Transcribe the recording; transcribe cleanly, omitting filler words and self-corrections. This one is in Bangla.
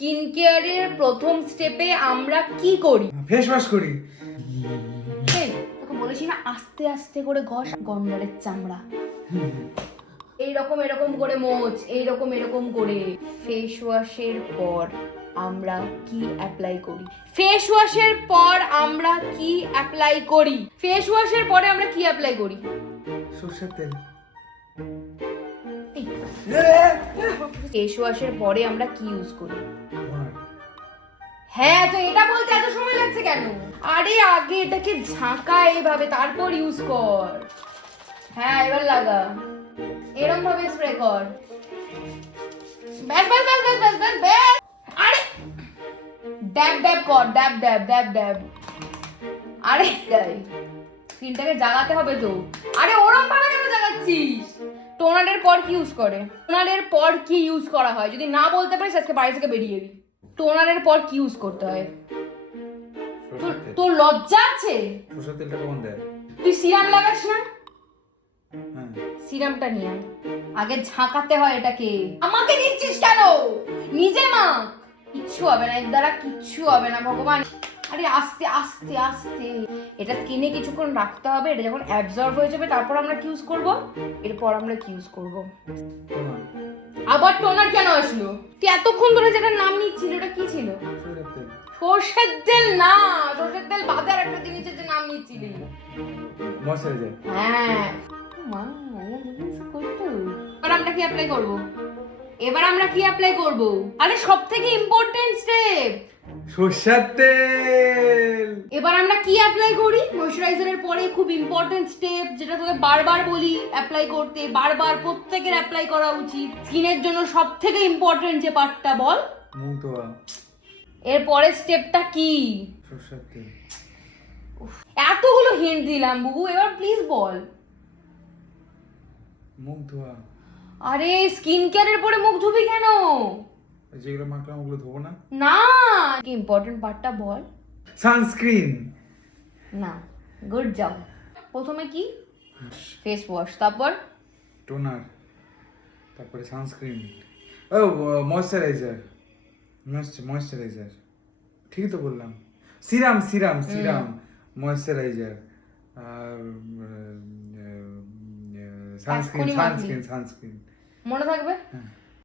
স্কিন কেয়ারের প্রথম স্টেপে আমরা কি করি? ফেস ওয়াশ করি। এই, তোকে বলেছি না আস্তে আস্তে করে ঘষ গন্ডারের চামড়া। এরকম করে মোচ, এরকম করে। ফেস ওয়াশের পর আমরা কি অ্যাপ্লাই করি? ফেস ওয়াশের পর আমরা কি অ্যাপ্লাই করি? ফেস ওয়াশের পরে আমরা কি অ্যাপ্লাই করি? সরষের তেল। ফেস ওয়াশের পরে আমরা কি ইউজ করি? হ্যাঁ, তো এটা বলতে এত সময় লাগছে কেন? আরে আগে এটাকে ঝাঁকা এইভাবে, তারপর ইউজ কর। হ্যাঁ, এবার লাগা। এরকম ভাবে স্প্রে কর। ব্যাস ব্যাস ব্যাস ব্যাস ব্যাস ব্যাস ব্যাস। আরে ড্যাব ড্যাব কর, ড্যাব ড্যাব ড্যাব ড্যাব। আরে স্কিনটাকে জ্বালাতে হবে তো। আরে ওরম ভাবে কেন জ্বালাচ্ছিস? টোনারের পর কি ইউজ করে? টোনারের পর কি ইউজ করা হয়? যদি না বলতে পারিস আজকে বাড়ি থেকে বেরিয়ে যাবি। টোনারের পর কি ইউজ করতে হয়? তোর লজ্জা আছে? সরষের তেলটা কখন দেয়? তুই সিরাম লাগাস না? হ্যাঁ। সিরামটা নিয়ে আয়। আগে ঝাঁকাতে হয় এটাকে। আমাকে দিচ্ছিস কেন? নিজে মা। কিচ্ছু হবে না, এর দ্বারা কিচ্ছু হবে না ভগবান। আরে আস্তে আস্তে আস্তে। এটা স্কিনে কিছুক্ষণ রাখতে হবে, এটা যখন অ্যাবজর্ব হয়ে যাবে তারপর আমরা কি ইউজ করব? এরপর আমরা কি ইউজ করব? আবার টোনার কেন আসলো? তুই এতক্ষণ ধরে যেটা নাম নিচ্ছিল ওটা কি ছিল? সরষের তেল। সর্ষের তেল না, সর্ষের তেল বাদে আর একটা জিনিসের যে নাম নিচ্ছিলি। ময়শ্চারাইজার। হ্যাঁ মা, এবার আমরা কি অ্যাপ্লাই করব? এবার আমরা কি অ্যাপ্লাই করব? আরে সবথেকে ইম্পর্টেন্ট স্টেপ, সরষের তেল। এবার আমরা কি অ্যাপ্লাই করি? ময়শ্চারাইজারের পরে খুব ইম্পর্টেন্ট স্টেপ, যেটা তোকে বারবার বলি অ্যাপ্লাই করতে, বারবার প্রত্যেকের অ্যাপ্লাই করা উচিত। স্কিনের জন্য সবথেকে ইম্পর্টেন্ট যে পার্টটা বল। মুখ ধোয়া। এর পরের স্টেপটা কি? সরষের তেল। এতগুলো হিন্ট দিলাম বুবু, এবার প্লিজ বল। মুখ ধোয়া। আরে স্কিন কেয়ারের পরে মুখ ধুবি কেন? যেগুলো মাখলাম ওগুলো ধোবো না? না, কি ইম্পর্টেন্ট পার্টটা বল। সানস্ক্রিন। না, গুড জব। প্রথমে কি? ফেস ওয়াশ, তারপর টোনার, তারপরে সানস্ক্রিন, ও ময়শ্চারাইজার, ময়শ্চারাইজার ঠিকই তো বললাম। সিরাম সিরাম সিরাম ময়শ্চারাইজার আর সানস্ক্রিন এক্ষুনি মাখলি। সানস্ক্রিন। মনে থাকবে? হ্যাঁ।